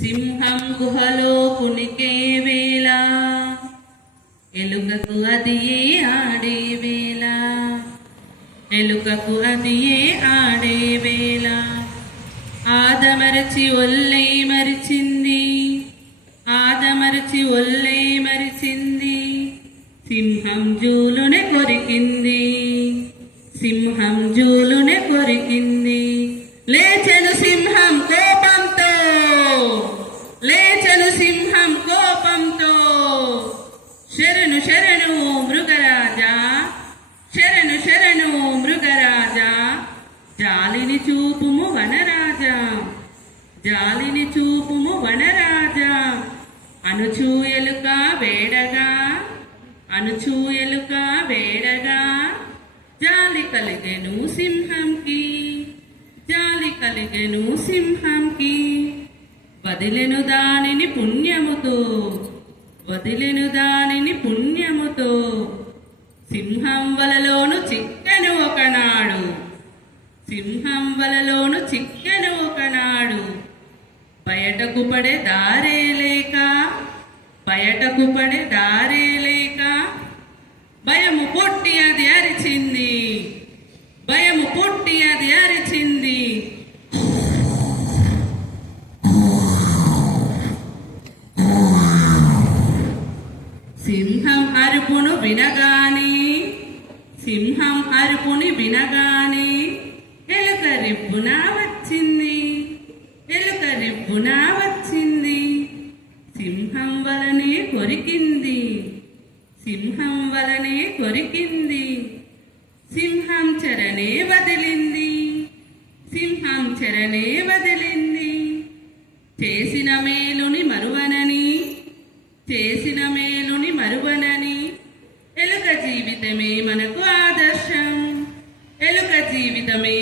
సింహం గుహలో కునికే వేళ. ఎలుకకు అది ఏ ఆడే వేళ. ఎలుకకు అది ఏ ఆడే వేళ. ఆదమరచి ఒల్లై మరిచింది. ఆదమరచి ఒల్లై మరిచింది. సింహం జూలునే కొరికింది. సింహం జూలుని శరణు శరణు మృగరాజా. శరణు శరణు మృగరాజా. జాలిని చూపుము వనరాజా. జాలిని చూపుము వనరాజా. అనుచూయలుక వేడగా. అనుచూయలుక వేడగా. జాలి కలిగెను సింహంకి. జాలి కలిగెను సింహంకి. వదిలెను దానిని పుణ్యముతో. వదిలిను దానిని పుణ్యముతో. సింహం వలలోను చిక్కెను ఒకనాడు. సింహం వలలోను చిక్కెను ఒకనాడు. బయటకు పడే దారే లేక బయటకు పడే దారే లేక. భయము పుట్టి అది అరిచింది భయము పుట్టి అది అరిచింది సింహం అరుపును వినగాని సింహం అరుపుని వినగాని ఎలుక రిప్పున వచ్చింది ఎలుక రిప్పున వచ్చింది. సింహం వలనే కొరికింది సింహం వలనే కొరికింది. సింహం చెరనే వదిలింది సింహం చెరనే వదిలింది. చేసిన మేలుని మరువనని చేసిన మేలుని మరువనని ఎలుక జీవితమే మనకు ఆదర్శం. ఎలుక జీవితమే